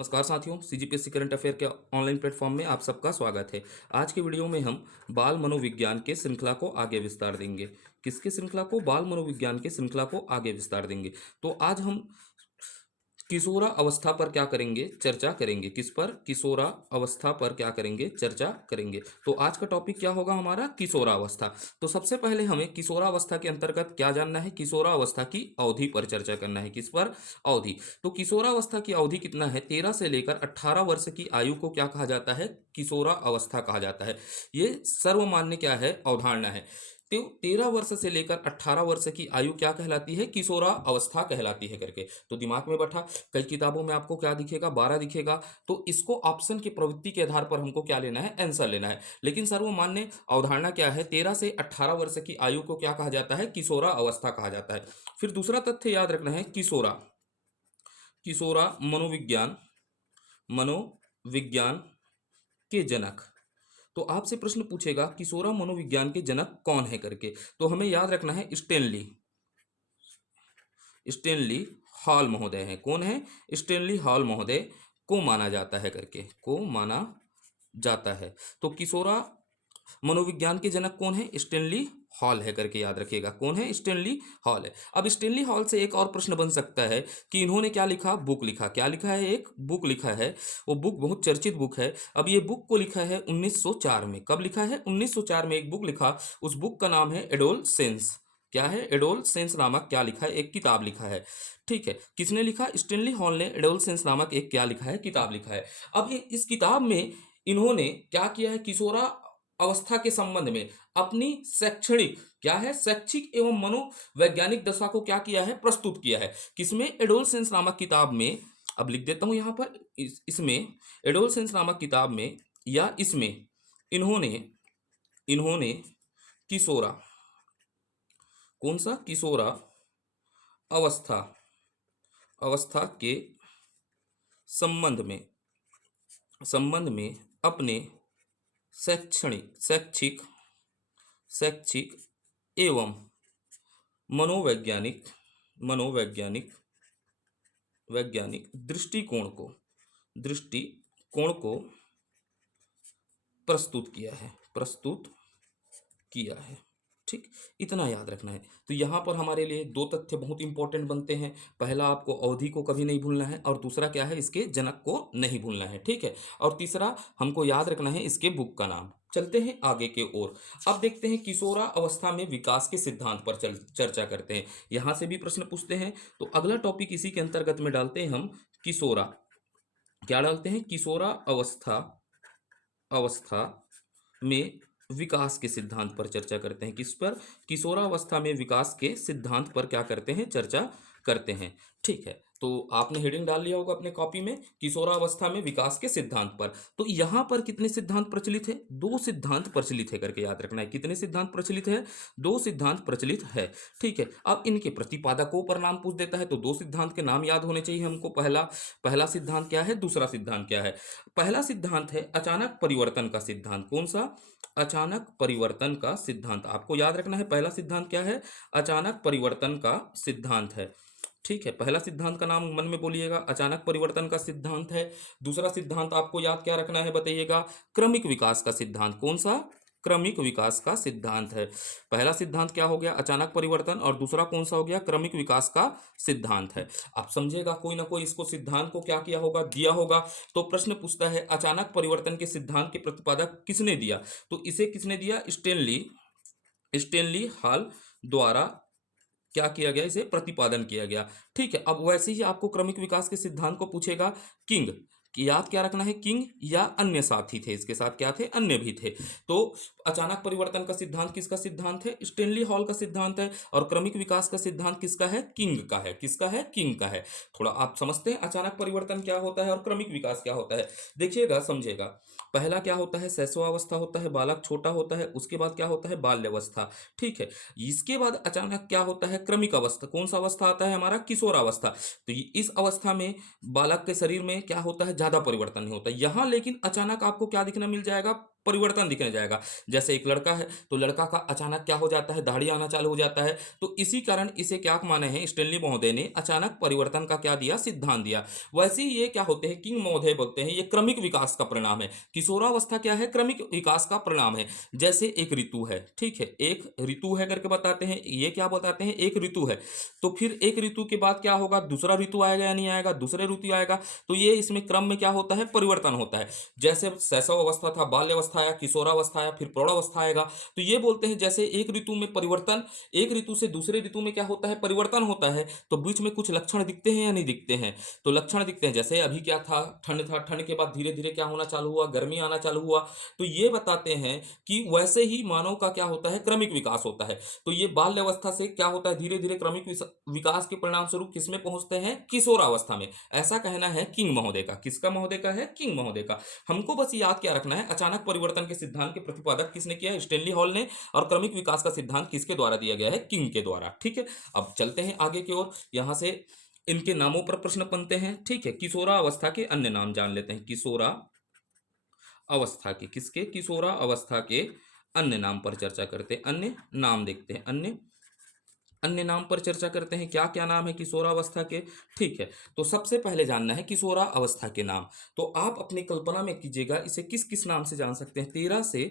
नमस्कार साथियों, CGPSC current affair के ऑनलाइन प्लेटफॉर्म में आप सबका स्वागत है। आज के वीडियो में हम बाल मनोविज्ञान के श्रृंखला को आगे विस्तार देंगे। किसके श्रृंखला को? बाल मनोविज्ञान के श्रृंखला को आगे विस्तार देंगे। तो आज हम किशोरा अवस्था पर क्या करेंगे? चर्चा करेंगे। किस पर? किशोरा अवस्था पर क्या करेंगे? चर्चा करेंगे। तो आज का टॉपिक क्या होगा हमारा? किशोरा अवस्था। तो सबसे पहले हमें किशोरा अवस्था के अंतर्गत क्या जानना है? किशोरा अवस्था की अवधि पर चर्चा करना है। किस पर? अवधि। तो किशोरा अवस्था की अवधि कितना है? 13 से लेकर 18 वर्ष की आयु को क्या कहा जाता है? किशोरा अवस्था कहा जाता है। ये सर्वमान्य क्या है? अवधारणा है। तो 13 वर्ष से लेकर 18 वर्ष की आयु क्या कहलाती है? किशोरा अवस्था कहलाती है करके तो दिमाग में बैठा। कई किताबों में आपको क्या दिखेगा? 12 दिखेगा। तो इसको ऑप्शन की प्रवृत्ति के आधार पर हमको क्या लेना है? आंसर लेना है। लेकिन सर्वमान्य अवधारणा क्या है? 13 से 18 वर्ष की आयु को क्या कहा जाता है? किशोरा अवस्था कहा जाता है। फिर दूसरा तथ्य याद रखना है, किशोरा किशोरा मनोविज्ञान के जनक। तो आपसे प्रश्न पूछेगा किशोरा मनोविज्ञान के जनक कौन है करके। तो हमें याद रखना है स्टेनली स्टेनली हॉल महोदय है। कौन है? स्टेनली हॉल महोदय को माना जाता है करके, को माना जाता है। तो किशोरा मनोविज्ञान के जनक कौन है? स्टेनली हॉल है करके याद रखिएगा। कौन है? स्टेनली हॉल है। अब स्टेनली हॉल से एक और प्रश्न बन सकता है कि इन्होंने क्या लिखा? बुक लिखा। क्या लिखा है? एक बुक लिखा है। वो बुक बहुत चर्चित बुक है। अब ये बुक को लिखा है 1904 में। कब लिखा है? 1904 में एक बुक लिखा। उस बुक का नाम है एडोलसेंस। क्या है? एडोलसेंस नामक क्या लिखा है? एक किताब लिखा है। ठीक है, किसने लिखा? स्टेनली हॉल ने एडोलसेंस नामक एक क्या लिखा है? किताब लिखा है। अब ये इस किताब में इन्होंने क्या किया है? किशोरा अवस्था के संबंध में अपनी शैक्षणिक क्या है? शैक्षिक एवं मनोवैज्ञानिक दशा को क्या किया है? प्रस्तुत किया है। किसमें? एडोलसेंस नामक किताब में। अब लिख देता हूं यहां पर, इसमें एडोलसेंस नामक किताब में या इसमें इन्होंने इन्होंने किशोरा, कौन सा? किशोरा अवस्था अवस्था के संबंध में अपने शैक्षिक शैक्षिक एवं मनोवैज्ञानिक मनोवैज्ञानिक वैज्ञानिक दृष्टिकोण को प्रस्तुत किया है। ठीक, इतना याद रखना है। तो यहाँ पर हमारे लिए दो तथ्य बहुत इंपॉर्टेंट बनते हैं। पहला, आपको अवधि को कभी नहीं भूलना है, और दूसरा क्या है? इसके जनक को नहीं भूलना है। ठीक है, और तीसरा हमको याद रखना है इसके बुक का नाम। चलते हैं आगे के ओर। अब देखते हैं किशोरा अवस्था में विकास के सिद्धांत पर चर्चा करते हैं। यहाँ से भी प्रश्न पूछते हैं। तो अगला टॉपिक इसी के अंतर्गत में डालते हैं हम किशोरा। क्या डालते हैं? किशोरा अवस्था में विकास के सिद्धांत पर चर्चा करते हैं। किस पर? किशोरावस्था में विकास के सिद्धांत पर क्या करते हैं? चर्चा करते हैं। ठीक है, तो आपने हेडिंग डाल लिया होगा अपने कॉपी में, किशोरावस्था में विकास के सिद्धांत पर। तो यहां पर कितने सिद्धांत प्रचलित है? दो सिद्धांत प्रचलित है करके याद रखना है। कितने सिद्धांत प्रचलित है? दो सिद्धांत प्रचलित है। ठीक है, अब इनके प्रतिपादकों पर नाम पूछ देता है, तो दो सिद्धांत के नाम याद होने चाहिए हमको। पहला सिद्धांत क्या है? दूसरा सिद्धांत क्या है? पहला सिद्धांत है अचानक परिवर्तन का सिद्धांत। कौन सा? अचानक परिवर्तन का सिद्धांत। आपको याद रखना है पहला सिद्धांत क्या है? अचानक परिवर्तन का सिद्धांत है। ठीक है, पहला सिद्धांत का नाम मन में बोलिएगा, अचानक परिवर्तन का सिद्धांत है। दूसरा सिद्धांत आपको याद क्या रखना है? बताइएगा, क्रमिक विकास का सिद्धांत। कौन सा? क्रमिक विकास का सिद्धांत है। पहला सिद्धांत क्या हो गया? अचानक परिवर्तन, और दूसरा कौन सा हो गया? क्रमिक विकास का सिद्धांत है। आप समझिएगा, कोई ना कोई इसको सिद्धांत को क्या किया होगा? दिया होगा। तो प्रश्न पूछता है अचानक परिवर्तन के सिद्धांत के प्रतिपादक किसने दिया? तो इसे किसने दिया? स्टेनली हॉल द्वारा क्या किया गया? इसे प्रतिपादन किया गया। ठीक है, अब वैसे ही आपको क्रमिक विकास के सिद्धांत को पूछेगा। किंग कि याद क्या रखना है? किंग या अन्य साथी थे, इसके साथ क्या थे? अन्य भी थे। तो अचानक परिवर्तन का सिद्धांत किसका सिद्धांत है? स्टेनली हॉल का सिद्धांत है। और क्रमिक विकास का सिद्धांत किसका है? किंग का है। किसका है? किंग का है। थोड़ा आप समझते हैं अचानक परिवर्तन क्या होता है और क्रमिक विकास क्या होता है। देखिएगा, समझिएगा। पहला क्या होता है? शैशवावस्था होता है, बालक छोटा होता है। उसके बाद क्या होता है? बाल्यावस्था। ठीक है, इसके बाद अचानक क्या होता है? क्रमिक अवस्था। कौन सा अवस्था आता है हमारा? किशोरावस्था। तो इस अवस्था में बालक के शरीर में क्या होता है? ज्यादा परिवर्तन नहीं होता। यहां लेकिन अचानक आपको क्या दिखना मिल जाएगा? परिवर्तन दिखने जाएगा। जैसे एक लड़का है तो लड़का का अचानक क्या हो जाता है, दाढ़ी आना चालू हो जाता है। तो इसी कारण इसे क्या माने हैं स्टेनली महोदय ने, अचानक परिवर्तन का क्या दिया, सिद्धांत दिया। वैसे ही ये क्या होते हैं, किंग महोदय बोलते हैं ये क्रमिक विकास का परिणाम है। किशोरावस्था क्या है, क्रमिक विकास का परिणाम है। जैसे एक ऋतु है, ठीक है, एक ऋतु है करके बताते हैं, ये क्या बताते हैं, एक ऋतु है। तो फिर एक ऋतु के बाद क्या होगा, दूसरा ऋतु आएगा या नहीं आएगा, दूसरे ऋतु आएगा। तो ये इसमें क्रम में क्या होता है, परिवर्तन होता है। जैसे शैशव अवस्था था, बाल्यावस्था आया, किशोरावस्था आया, फिर प्रौढ़ावस्था आएगा। तो ये बोलते हैं जैसे एक ऋतु में परिवर्तन, एक ऋतु से दूसरे ऋतु में क्या होता है, परिवर्तन होता है। तो बीच में कुछ लक्षण दिखते हैं या नहीं दिखते हैं, तो लक्षण दिखते हैं। जैसे अभी क्या था, ठंड था, ठंड के बाद धीरे धीरे क्या होना चालू हुआ, गर्मी आना चालू हुआ। तो ये बताते हैं कि वैसे ही मानव का क्या होता है, क्रमिक विकास होता है। तो ये बाल्य अवस्था से क्या होता है, धीरे धीरे क्रमिक विकास के परिणाम स्वरूप किसमें पहुंचते हैं, किशोरावस्था में। ऐसा कहना है किंग महोदय का। किसका महोदय का है, किंग महोदय का। हमको बस याद क्या रखना है, अचानक परिवर्तन के सिद्धांत के प्रतिपादक किसने किया, स्टेनली हॉल ने। और क्रमिक विकास का सिद्धांत किसके द्वारा दिया गया है, किंग के द्वारा। ठीक है, अब चलते हैं आगे की ओर। यहां से इनके नामों पर प्रश्न बनते हैं। ठीक है, किशोरा अवस्था के अन्य नाम जान लेते हैं। किशोरा अवस्था के, किसके, किशोरा अवस्था के अन्य नाम पर चर्चा करते हैं, अन्य नाम देखते हैं, अन्य अन्य नाम पर चर्चा करते हैं। क्या क्या नाम है किशोरावस्था के। ठीक है, तो सबसे पहले जानना है किशोरा अवस्था के नाम। तो आप अपनी कल्पना में कीजिएगा इसे किस किस नाम से जान सकते हैं। 13 से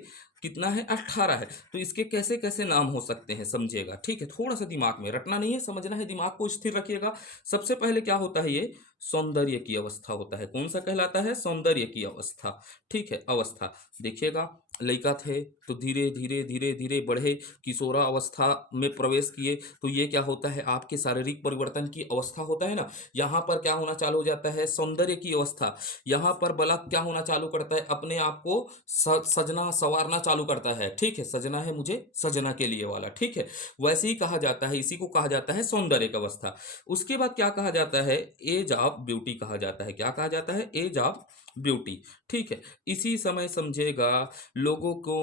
कितना है, 18 है। तो इसके कैसे कैसे नाम हो सकते हैं समझिएगा। ठीक है, थोड़ा सा दिमाग में रटना नहीं है, समझना है, दिमाग को स्थिर रखिएगा। सबसे पहले क्या होता है, ये सौंदर्य की अवस्था होता है। कौन सा कहलाता है, सौंदर्य की अवस्था। ठीक है, अवस्था देखिएगा, लड़का थे तो धीरे धीरे धीरे धीरे बढ़े, किशोरा अवस्था में प्रवेश किए। तो ये क्या होता है, आपके शारीरिक परिवर्तन की अवस्था होता है ना। यहाँ पर क्या होना चालू हो जाता है, सौंदर्य की अवस्था। यहाँ पर बालक क्या होना चालू करता है, अपने आप को सजना संवारना चालू करता है। ठीक है, सजना है मुझे, सजना के लिए वाला। ठीक है, वैसे ही कहा जाता है, इसी को कहा जाता है सौंदर्य की अवस्था। उसके बाद क्या कहा जाता है, एज ऑफ ब्यूटी कहा जाता है। क्या कहा जाता है, एज ऑफ ब्यूटी। ठीक है, इसी समय समझेगा लोगों को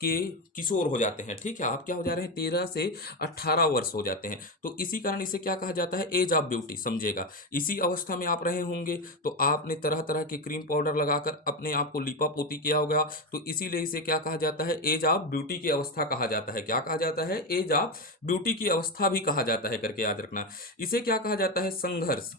के किशोर हो जाते हैं। ठीक है, आप क्या हो जा रहे हैं, 13 से 18 वर्ष हो जाते हैं। तो इसी कारण इसे क्या कहा जाता है, एज ऑफ ब्यूटी समझेगा। इसी अवस्था में आप रहे होंगे तो आपने तरह तरह के क्रीम पाउडर लगाकर अपने आप को लीपा पोती किया होगा। तो इसीलिए इसे क्या कहा जाता है, एज ऑफ ब्यूटी की अवस्था कहा जाता है। क्या कहा जाता है, एज ऑफ ब्यूटी की अवस्था भी कहा जाता है करके याद रखना। इसे क्या कहा जाता है, संघर्ष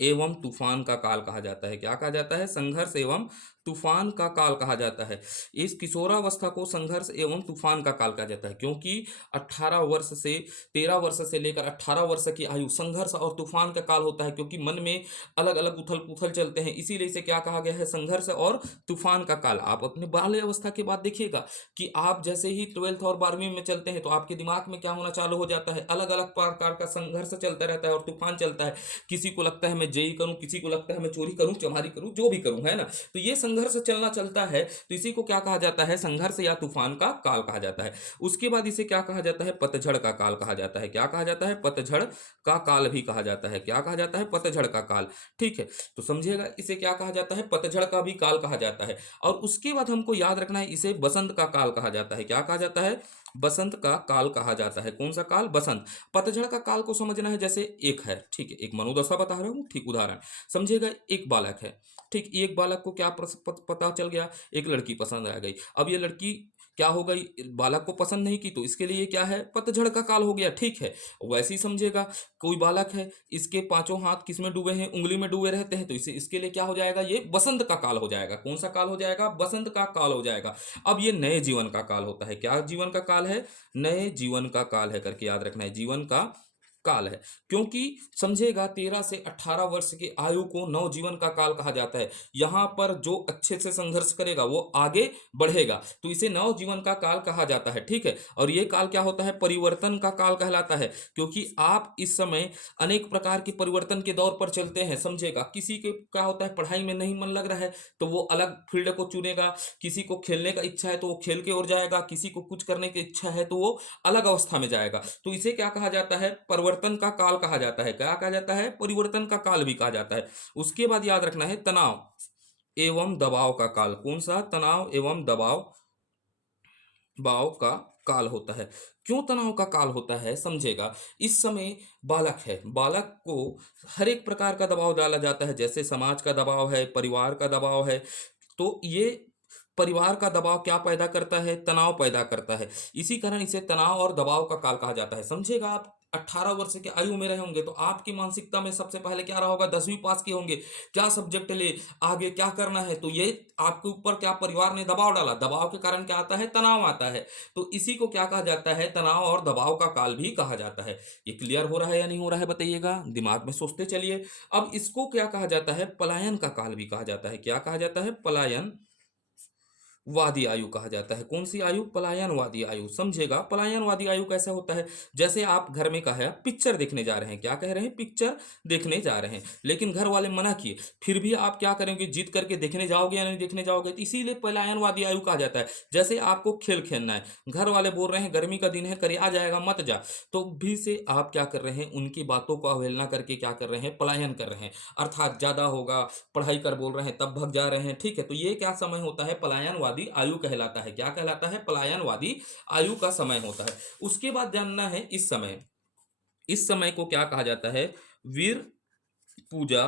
एवं तूफान का काल कहा जाता है। क्या कहा जाता है, संघर्ष एवं तूफान का काल कहा जाता है। इस किशोरावस्था को संघर्ष एवं तूफान का काल कहा जाता है, क्योंकि 18 वर्ष से 13 वर्ष से लेकर 18 वर्ष की आयु संघर्ष और तूफान का काल होता है, क्योंकि मन में अलग अलग उथल पुथल चलते हैं। इसीलिए इसे क्या कहा गया है, संघर्ष और तूफान का काल। आप अपने बाल्य अवस्था के बाद देखिएगा कि आप जैसे ही 12th और 12वीं में चलते हैं तो आपके दिमाग में क्या होना चालू हो जाता है, अलग अलग प्रकार का संघर्ष चलता रहता है और तूफान चलता है। किसी को लगता है मैं जेई करूं, किसी को लगता है मैं चोरी करूं, चमारी करूं, जो भी करूं, है ना। तो ये संघर्ष चलना चलता है, तो इसी को क्या कहा जाता है, संघर्ष या तूफान का काल कहा जाता है। उसके बाद इसे क्या कहा जाता है, पतझड़ का काल कहा जाता है। क्या कहा जाता है, पतझड़ का काल भी कहा जाता है। क्या कहा जाता है, पतझड़ का काल। ठीक है, तो समझिएगा इसे क्या कहा जाता है, पतझड़ का भी काल कहा जाता है। और उसके बाद हमको याद रखना है, इसे बसंत का काल कहा जाता है। क्या कहा जाता है, बसंत का काल कहा जाता है। कौन सा काल, बसंत। पतझड़ का काल को समझना है, जैसे एक है, ठीक है, एक मनोदशा बता रहा हूँ, ठीक उदाहरण समझिएगा। एक बालक है, ठीक, एक बालक को क्या पता चल गया, एक लड़की पसंद आ गई। अब ये लड़की क्या हो गई, बालक को पसंद नहीं की, तो इसके लिए क्या है, पतझड़ का काल हो गया। ठीक है, वैसे ही समझिएगा, कोई बालक है, इसके पांचों हाथ किसमें डूबे हैं, उंगली में डूबे रहते हैं, तो इसे इसके लिए क्या हो जाएगा, ये बसंत का काल हो जाएगा। कौन सा काल हो जाएगा, बसंत का काल हो जाएगा। अब ये नए जीवन का काल होता है। क्या जीवन का काल है, नए जीवन का काल है करके याद रखना है, जीवन का काल है। क्योंकि समझेगा 13 से 18 वर्ष की आयु को नवजीवन का काल कहा जाता है। यहां पर जो अच्छे से संघर्ष करेगा वो आगे बढ़ेगा, तो इसे नवजीवन का काल कहा जाता है। ठीक है, और ये काल क्या होता है, परिवर्तन का काल कहलाता है, क्योंकि आप इस समय अनेक प्रकार के परिवर्तन के दौर पर चलते हैं। समझेगा, किसी के क्या होता है, पढ़ाई में नहीं मन लग रहा है तो वो अलग फील्ड को चुनेगा, किसी को खेलने का इच्छा है तो वो खेल के ओर जाएगा, किसी को कुछ करने की इच्छा है तो वो अलग अवस्था में जाएगा। तो इसे क्या कहा जाता है, परिवर्तन का काल कहा जाता है। क्या कहा जाता है, परिवर्तन का काल भी कहा जाता है। उसके बाद याद रखना है, तनाव एवं दबाव का काल। कौन सा, तनाव एवं दबाव भाव का काल होता है। क्यों तनाव का काल होता है, समझेगा, इस समय बालक है, बालक को हर एक प्रकार का दबाव डाला जाता है, जैसे समाज का दबाव है, परिवार का दबाव है। तो ये परिवार का दबाव क्या पैदा करता है, तनाव पैदा करता है। इसी कारण इसे तनाव और दबाव का काल कहा जाता है। समझिएगा, आप 18 वर्ष के आयु में रहे होंगे तो आपकी मानसिकता में सबसे पहले क्या रहा होगा, 10वीं पास किए होंगे, क्या सब्जेक्ट ले, आगे क्या करना है। तो ये आपके ऊपर क्या परिवार ने दबाव डाला, दबाव के कारण क्या आता है, तनाव आता है। तो इसी को क्या कहा जाता है, तनाव और दबाव का काल भी कहा जाता है। ये क्लियर हो रहा है या नहीं हो रहा है, बताइएगा, दिमाग में सोचते चलिए। अब इसको क्या कहा जाता है, पलायन का काल भी कहा जाता है। क्या कहा जाता है, पलायन वादी आयु कहा जाता है। कौन सी आयु, पलायनवादी आयु। समझेगा, पलायनवादी आयु कैसे होता है, जैसे आप घर में कहा पिक्चर देखने जा रहे हैं, क्या कह रहे हैं, पिक्चर देखने जा रहे हैं, लेकिन घर वाले मना किए, फिर भी आप क्या करेंगे, जीत करके देखने जाओगे या नहीं देखने जाओगे, तो इसीलिए पलायनवादी आयु कहा जाता है। जैसे आपको खेल खेलना है, घर वाले बोल रहे हैं गर्मी का दिन है, करे आ जाएगा मत जा, तो भी से आप क्या कर रहे हैं, उनकी बातों को अवहेलना करके क्या कर रहे हैं, पलायन कर रहे हैं, अर्थात ज्यादा होगा, पढ़ाई कर बोल रहे हैं तब भग जा रहे हैं। ठीक है, तो ये क्या समय होता है, पलायनवादी आयु कहलाता है। क्या कहलाता है, पलायनवादी आयु का समय होता है। उसके बाद जानना है इस समय को क्या कहा जाता है, वीर पूजा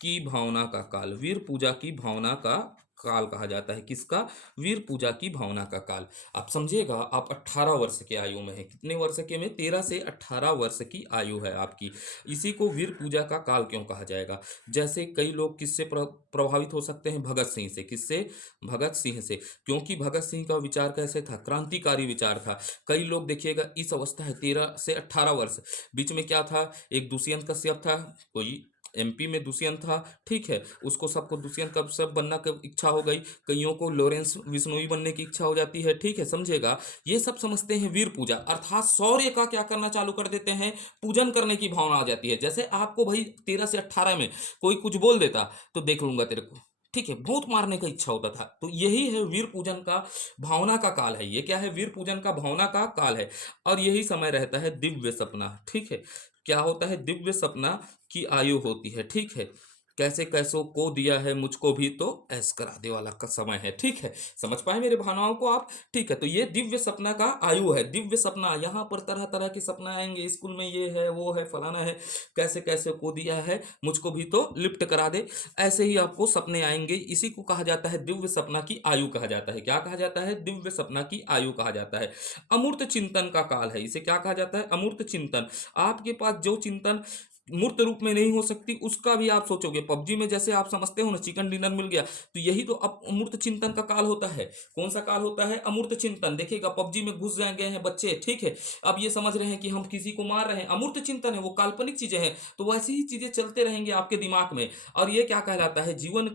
की भावना का काल। वीर पूजा की भावना का काल कहा जाता है। किसका, वीर पूजा की भावना का काल। आप समझिएगा, आप 18 वर्ष के आयु में हैं, कितने वर्ष के में, 13 से 18 वर्ष की आयु है आपकी। इसी को वीर पूजा का काल क्यों कहा जाएगा, जैसे कई लोग किससे प्रभावित हो सकते हैं, भगत सिंह से। किससे, भगत सिंह से, क्योंकि भगत सिंह का विचार कैसे था, क्रांतिकारी विचार था। कई लोग देखिएगा, इस अवस्था है 13 से 18 वर्ष, बीच में क्या था, एक दुष्यंत कश्यप था, कोई एमपी में दुष्यंत था, ठीक है, उसको सबको दुष्यंत कश्यप बनना की इच्छा हो गई, कईयों को लॉरेंस बिश्नोई बनने की इच्छा हो जाती है। ठीक है, समझेगा, ये सब समझते हैं वीर पूजा, अर्थात शौर्य का क्या करना चालू कर देते हैं, पूजन करने की भावना आ जाती है। जैसे आपको भाई 13 से 18 में कोई कुछ बोल देता तो देख लूंगा तेरे को, ठीक है, बहुत मारने का इच्छा होता था। तो यही है वीर पूजन का भावना का काल है। ये क्या है, वीर पूजन का भावना का काल है। और यही समय रहता है दिव्य सपना। ठीक है, क्या होता है, दिव्य सपना की आयु होती है। ठीक है, कैसे कैसों को दिया है मुझको भी तो ऐस करा दे वाला का समय है। ठीक है, समझ पाए मेरे भावनाओं को आप। ठीक है, तो ये दिव्य सपना का आयु है। दिव्य सपना, यहाँ पर तरह तरह के सपना आएंगे, स्कूल में ये है वो है फलाना है, कैसे कैसे को दिया है मुझको भी तो लिफ्ट करा दे, ऐसे ही आपको सपने आएंगे। इसी को कहा जाता है दिव्य सपना की आयु कहा जाता है। क्या कहा जाता है, दिव्य सपना की आयु कहा जाता है। अमूर्त चिंतन का काल है, इसे क्या कहा जाता है, अमूर्त चिंतन। आपके पास जो चिंतन मूर्त रूप में नहीं हो सकती, उसका भी आप सोचोगे। पबजी में जैसे आप समझते हो ना, चिकन डिनर मिल गया, तो यही तो अब अमूर्त चिंतन का काल होता है। कौन सा काल होता है, अमूर्त चिंतन। देखिएगा, पबजी में घुस गए हैं बच्चे, ठीक है, अब ये समझ रहे हैं कि हम किसी को मार रहे हैं, अमूर्त चिंतन है, वो काल्पनिक चीजें हैं। तो वैसी ही चीजें चलते रहेंगे आपके दिमाग में। और ये क्या कहलाता है, जीवन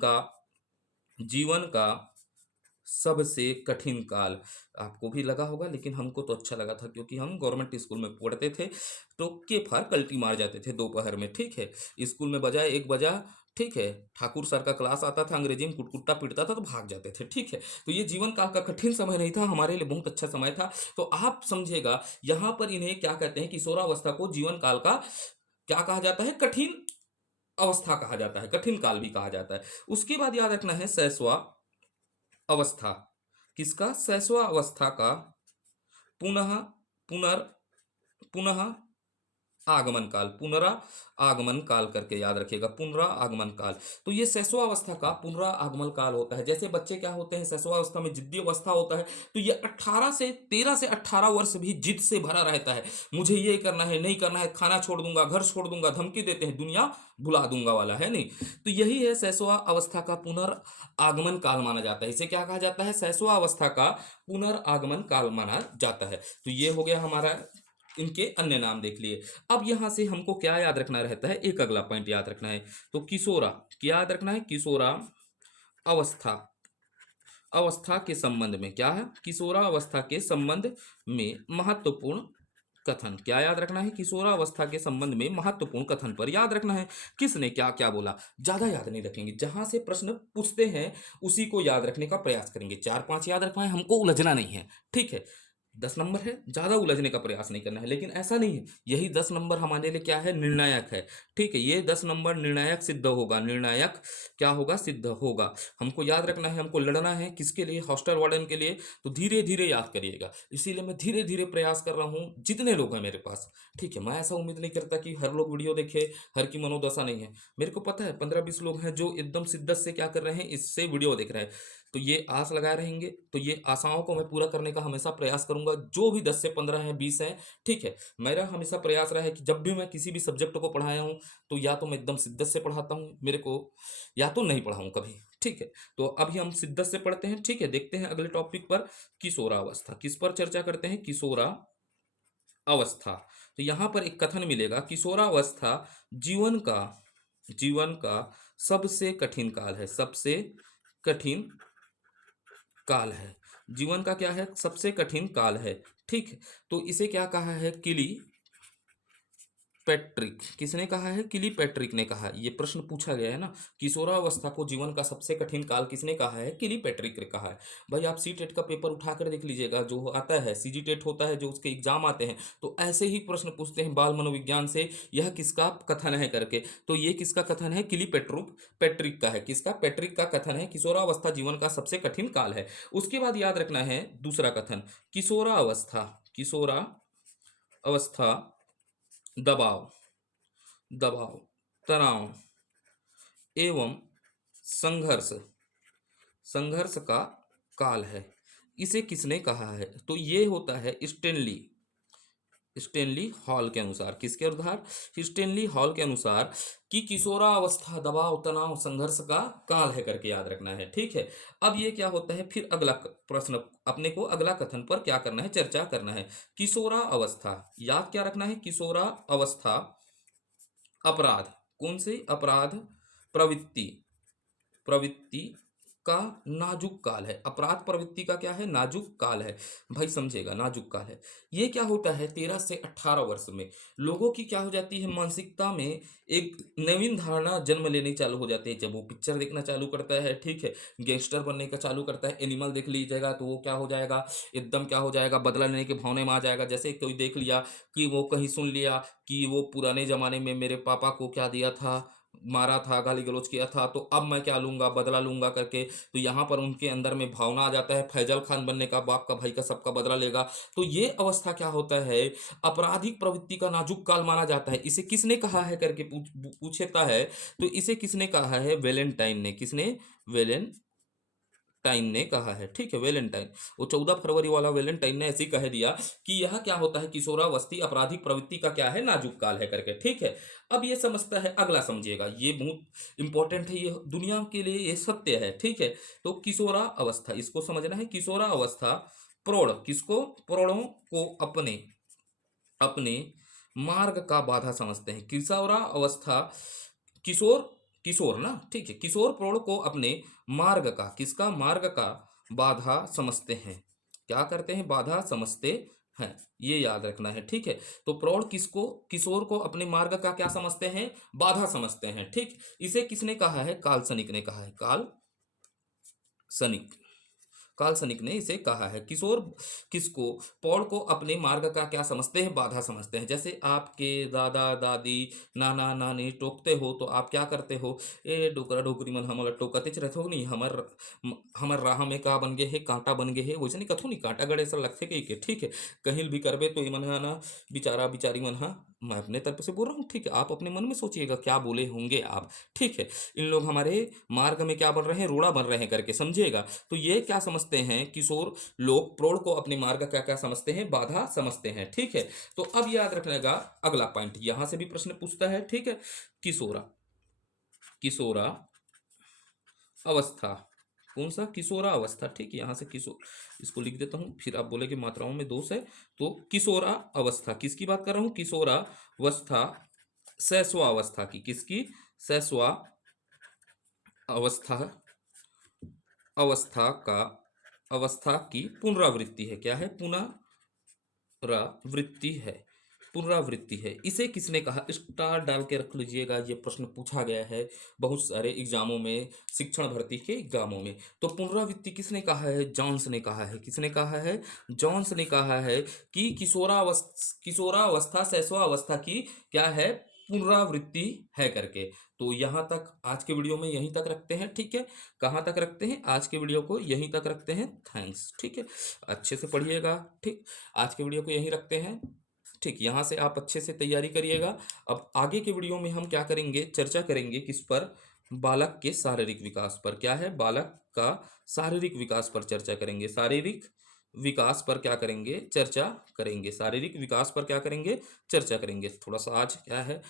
का सबसे कठिन काल। आपको भी लगा होगा, लेकिन हमको तो अच्छा लगा था, क्योंकि हम गवर्नमेंट स्कूल में पढ़ते थे, तो के फार कल्टी मार जाते थे दोपहर में। ठीक है, स्कूल में बजाय 1 बजा, ठीक है, ठाकुर सर का क्लास आता था, अंग्रेजी में कुटकुट्टा पीटता था तो भाग जाते थे। ठीक है, तो ये जीवन काल का कठिन समय नहीं था, हमारे लिए बहुत अच्छा समय था। तो आप समझेगा, यहाँ पर इन्हें क्या कहते हैं, किशोरावस्था को जीवन काल का क्या कहा जाता है, कठिन अवस्था कहा जाता है, कठिन काल भी कहा जाता है। उसके बाद याद रखना है शैशवा अवस्था। किसका, शैशवा अवस्था का पुनः पुनर पुनः आगमन काल, पुनरा आगमन काल करके याद रखिएगा, पुनरा आगमन काल। तो ये शैशवावस्था का पुनरा आगमन काल होता है। जैसे बच्चे क्या होते हैं, शैशवावस्था में जिद्दी अवस्था होता है, तो ये 13 से 18 वर्ष भी जिद से भरा रहता है। मुझे ये करना है, नहीं करना है, खाना छोड़ दूंगा, घर छोड़ दूंगा, धमकी देते हैं, दुनिया भुला दूंगा वाला है नहीं। तो यही है शैशवा अवस्था का पुनर्आगमन काल माना जाता है। इसे क्या कहा जाता है, शैशवा अवस्था का पुनर्आगमन काल माना जाता है। तो ये हो गया हमारा, इनके अन्य नाम देख लिए। अब यहां से हमको क्या याद रखना रहता है, एक अगला पॉइंट याद रखना है। तो किशोरा, क्या याद रखना है, किशोरा अवस्था, अवस्था के संबंध में क्या है, किशोरा अवस्था के संबंध में महत्वपूर्ण कथन। क्या याद रखना है, किशोरावस्था के संबंध में महत्वपूर्ण कथन पर याद रखना है। किसने क्या क्या बोला, ज्यादा याद नहीं रखेंगे, जहां से प्रश्न पूछते हैं उसी को याद रखने का प्रयास करेंगे। 4-5 याद रखना है, हमको उलझना नहीं है। ठीक है, 10 नंबर है, ज़्यादा उलझने का प्रयास नहीं करना है, लेकिन ऐसा नहीं है, यही 10 नंबर हमारे लिए क्या है, निर्णायक है। ठीक है, ये 10 नंबर निर्णायक सिद्ध होगा, निर्णायक क्या होगा, सिद्ध होगा। हमको याद रखना है, हमको लड़ना है किसके लिए, हॉस्टल वार्डन के लिए। तो धीरे धीरे याद करिएगा, इसीलिए मैं धीरे धीरे प्रयास कर रहा हूँ, जितने लोग हैं मेरे पास। ठीक है, मैं ऐसा उम्मीद नहीं करता कि हर लोग वीडियो देखे, हर की मनोदशा नहीं है। मेरे को पता है 15-20 लोग हैं जो एकदम शिद्दत से क्या कर रहे हैं, इससे वीडियो देख रहे हैं। तो ये आस लगाए रहेंगे, तो ये आशाओं को मैं पूरा करने का हमेशा प्रयास करूंगा। जो भी 10 से 15 हैं, 20 हैं, ठीक है, मेरा हमेशा प्रयास रहा है कि जब भी मैं किसी भी सब्जेक्ट को पढ़ाया हूँ, तो या तो मैं एकदम शिद्दत से पढ़ाता हूँ, मेरे को या तो नहीं पढ़ाऊँ कभी। ठीक है, तो अभी हम शिद्दत से पढ़ते हैं। ठीक है, देखते हैं अगले टॉपिक पर, किशोरावस्था। किस पर चर्चा करते हैं, किशोरा अवस्था। तो यहाँ पर एक कथन मिलेगा, किशोरावस्था जीवन का सबसे कठिन काल है, सबसे कठिन काल है। जीवन का क्या है, सबसे कठिन काल है। ठीक है, तो इसे क्या कहा है, किली पैट्रिक, किसने कहा है, किली पैट्रिक ने कहा है। ये प्रश्न पूछा गया है ना, किशोरावस्था को जीवन का सबसे कठिन काल किसने कहा है, किली पैट्रिक ने कहा है। भाई आप सी टेट का पेपर उठाकर देख लीजिएगा, जो आता है सी जी टेट होता है, जो उसके एग्जाम आते हैं, तो ऐसे ही प्रश्न पूछते हैं बाल मनोविज्ञान से, यह किसका कथन है करके। तो ये किसका कथन है, किली पैट्रिक का है। किसका, पैट्रिक का कथन है, किशोरावस्था जीवन का सबसे कठिन काल है। उसके बाद याद रखना है दूसरा कथन, किशोरा अवस्था दबाव दबाव तनाव एवं संघर्ष संघर्ष का काल है। इसे किसने कहा है, तो ये होता है स्टेनली हॉल के अनुसार। किसके अनुसार, स्टेनली हॉल के अनुसार, कि किशोरावस्था दबाव तनाव संघर्ष का काल है करके याद रखना है। ठीक है, अब ये क्या होता है, फिर अगला प्रश्न, अपने को अगला कथन पर क्या करना है, चर्चा करना है। किशोरा अवस्था, याद क्या रखना है, किशोरा अवस्था अपराध, कौन से अपराध, प्रवृत्ति प्रवृत्ति का नाजुक काल है। अपराध प्रवृत्ति का क्या है, नाजुक काल है। भाई समझेगा, नाजुक काल है। ये क्या होता है, 13 से 18 वर्ष में लोगों की क्या हो जाती है, मानसिकता में एक नवीन धारणा जन्म लेनी चालू हो जाती है। जब वो पिक्चर देखना चालू करता है, ठीक है, गैंगस्टर बनने का चालू करता है, एनिमल देख लीजिएगा, तो वो क्या हो जाएगा, एकदम क्या हो जाएगा, बदला लेने के भावने में आ जाएगा। जैसे कोई देख लिया कि वो कहीं सुन लिया कि वो पुराने जमाने में मेरे पापा को क्या दिया था, मारा था, गाली गलौज किया था, तो अब मैं क्या लूंगा, बदला लूंगा करके। तो यहाँ पर उनके अंदर में भावना आ जाता है, फैजल खान बनने का, बाप का भाई का सबका बदला लेगा। तो ये अवस्था क्या होता है, आपराधिक प्रवृत्ति का नाजुक काल माना जाता है। इसे किसने कहा है करके पूछता है, तो इसे किसने कहा है, वेलेंटाइन ने। किसने, वेलेंटाइन ने कहा है। ठीक है, वेलेंटाइन, वो 14 फरवरी वाला वेलेंटाइन ने ऐसे ही कह दिया कि यह क्या होता है, किशोरावस्थी आपराधिक प्रवृत्ति का क्या है, नाजुक काल है करके। ठीक है, अब ये समझता है, अगला समझिएगा, ये बहुत इंपॉर्टेंट है, ये दुनिया के लिए ये सत्य है। ठीक है, तो किशोरा अवस्था, इसको समझना है, किशोरा अवस्था प्रौढ़, किसको, प्रौढ़ों को अपने अपने मार्ग का बाधा समझते हैं। किशोरा अवस्था, किशोर किशोर ना, ठीक है, किशोर प्रौढ़ को अपने मार्ग का, किसका, मार्ग का बाधा समझते हैं। क्या करते हैं, बाधा समझते हैं, ये याद रखना है। ठीक है, तो प्रौढ़ किसको, किशोर को अपने मार्ग का क्या समझते हैं, बाधा समझते हैं। ठीक, इसे किसने कहा है, काल्सनिक ने कहा है, काल्सनिक काल्सनिक ने इसे कहा है। किशोर किसको, पौड़ को अपने मार्ग का क्या समझते हैं, बाधा समझते हैं। जैसे आपके दादा दादी, नाना नानी टोकते हो, तो आप क्या करते हो, ए डोकरा डोकरी मन हमला टोकते रहते हो, नहीं हमर राह में का बन गए है, कांटा बन गए है, वैसे नहीं कथो, नहीं कांटा गड़े ऐसा लगते के। ठीक है, कहीं भी करबे तो ये मन है ना, बेचारा बिचारी मन हा, मैं अपने तरफ से बोल रहा हूँ। ठीक है, आप अपने मन में सोचिएगा क्या बोले होंगे आप। ठीक है, इन लोग हमारे मार्ग में क्या बन रहे हैं, रोड़ा बन रहे हैं करके समझिएगा। तो ये क्या समझते हैं, किशोर लोग प्रौढ़ को अपने मार्ग का क्या समझते हैं, बाधा समझते हैं। ठीक है, तो अब याद रखनेगा अगला पॉइंट, यहां से भी प्रश्न पूछता है। ठीक है, किशोरा किशोरा अवस्था, कौन सा, किशोरा अवस्था। ठीक है, यहां से किशोर, इसको लिख देता हूं, फिर आप बोले कि मात्राओं में दोष है। तो किशोरा अवस्था, किसकी बात कर रहा हूं, किशोरा अवस्था शैशवा अवस्था की, किसकी, शैशवा अवस्था अवस्था का अवस्था की पुनरावृत्ति है। क्या है, पुनरावृत्ति है। पुनरावृत्ति है, इसे किसने कहा? स्टार डाल के रख लीजिएगा, ये प्रश्न पूछा गया है बहुत सारे एग्जामों में, शिक्षण भर्ती के एग्जामों में। तो पुनरावृत्ति किसने कहा है? जॉन्स ने कहा है। किसने कहा है? जॉन्स ने कहा है कि किशोरावस्था शैशवावस्था की क्या है? पुनरावृत्ति है करके। तो यहाँ तक आज के वीडियो में यहीं तक रखते हैं, ठीक है। कहाँ तक रखते हैं? आज के वीडियो को यहीं तक रखते हैं। थैंक्स, ठीक है। अच्छे से पढ़िएगा, ठीक। आज के वीडियो को यहीं रखते हैं, ठीक। यहाँ से आप अच्छे से तैयारी करिएगा। अब आगे के वीडियो में हम क्या करेंगे? चर्चा करेंगे किस पर? बालक के शारीरिक विकास पर। क्या है? बालक का शारीरिक विकास पर चर्चा करेंगे। शारीरिक विकास पर क्या करेंगे? चर्चा करेंगे। शारीरिक विकास पर क्या करेंगे? चर्चा करेंगे। थोड़ा सा आज क्या है,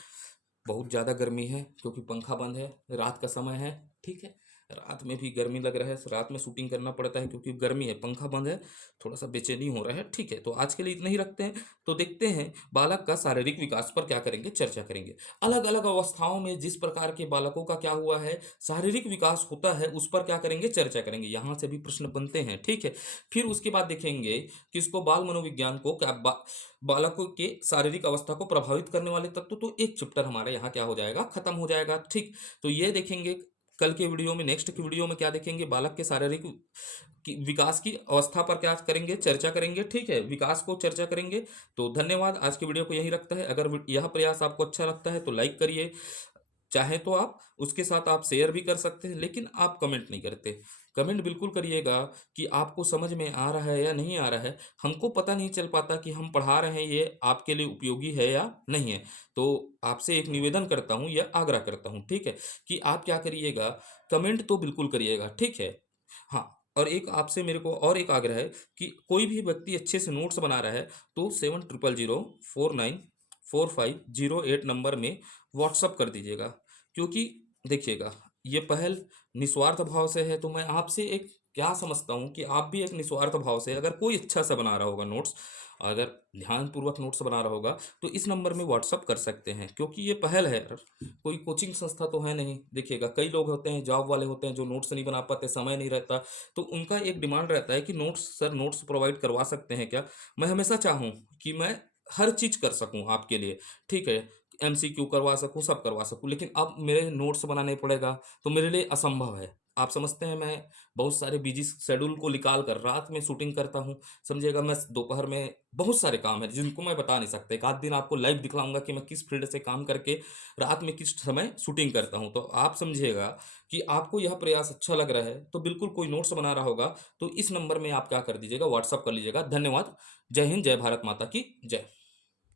बहुत ज़्यादा गर्मी है क्योंकि पंखा बंद है, रात का समय है, ठीक है। रात में भी गर्मी लग रहा है, रात में शूटिंग करना पड़ता है क्योंकि गर्मी है, पंखा बंद है, थोड़ा सा बेचैनी हो रहा है, ठीक है। तो आज के लिए इतना ही रखते हैं। तो देखते हैं बालक का शारीरिक विकास पर क्या करेंगे? चर्चा करेंगे। अलग अलग अवस्थाओं में जिस प्रकार के बालकों का क्या हुआ है, शारीरिक विकास होता है, उस पर क्या करेंगे? चर्चा करेंगे। यहाँ से भी प्रश्न बनते हैं, ठीक है। फिर उसके बाद देखेंगे कि इसको बाल मनोविज्ञान को क्या बालकों के शारीरिक अवस्था को प्रभावित करने वाले तत्व, तो एक चैप्टर हमारा यहाँ क्या हो जाएगा? खत्म हो जाएगा, ठीक। तो ये देखेंगे कल के वीडियो में। नेक्स्ट के वीडियो में क्या देखेंगे? बालक के शारीरिक विकास की अवस्था पर क्या करेंगे? चर्चा करेंगे, ठीक है। विकास को चर्चा करेंगे। तो धन्यवाद, आज के वीडियो को यहीं रखता है। अगर यह प्रयास आपको अच्छा लगता है तो लाइक करिए, चाहे तो आप उसके साथ आप शेयर भी कर सकते हैं, लेकिन आप कमेंट नहीं करते। कमेंट बिल्कुल करिएगा कि आपको समझ में आ रहा है या नहीं आ रहा है। हमको पता नहीं चल पाता कि हम पढ़ा रहे हैं ये आपके लिए उपयोगी है या नहीं है। तो आपसे एक निवेदन करता हूँ या आग्रह करता हूँ, ठीक है, कि आप क्या करिएगा? कमेंट तो बिल्कुल करिएगा, ठीक है। हाँ, और एक आपसे मेरे को और एक आग्रह है कि कोई भी व्यक्ति अच्छे से नोट्स बना रहा है तो 7000494508 नंबर में व्हाट्सअप कर दीजिएगा। क्योंकि देखिएगा, ये पहल निस्वार्थ भाव से है। तो मैं आपसे एक क्या समझता हूँ कि आप भी एक निस्वार्थ भाव से, अगर कोई अच्छा सा बना रहा होगा नोट्स, अगर ध्यानपूर्वक नोट्स बना रहा होगा, तो इस नंबर में व्हाट्सअप कर सकते हैं। क्योंकि ये पहल है, कोई कोचिंग संस्था तो है नहीं। देखिएगा, कई लोग होते हैं, जॉब वाले होते हैं, जो नोट्स नहीं बना पाते, समय नहीं रहता, तो उनका एक डिमांड रहता है कि नोट्स सर, नोट्स प्रोवाइड करवा सकते हैं क्या? मैं हमेशा चाहूँ कि मैं हर चीज़ कर सकूँ आपके लिए, ठीक है। एमसीक्यू करवा सकूँ, सब करवा सकूँ, लेकिन अब मेरे नोट्स बनाने पड़ेगा तो मेरे लिए असंभव है। आप समझते हैं, मैं बहुत सारे बिजी शेड्यूल को निकाल कर रात में शूटिंग करता हूँ, समझिएगा। मैं दोपहर में बहुत सारे काम है जिनको मैं बता नहीं सकता। एक आध दिन आपको लाइव दिखलाऊंगा कि मैं किस फील्ड से काम करके रात में किस समय शूटिंग करता हूँ। तो आप समझिएगा कि आपको यह प्रयास अच्छा लग रहा है, तो बिल्कुल कोई नोट्स बना रहा होगा तो इस नंबर में आप क्या कर दीजिएगा? व्हाट्सअप कर लीजिएगा। धन्यवाद। जय हिंद, जय भारत माता की जय।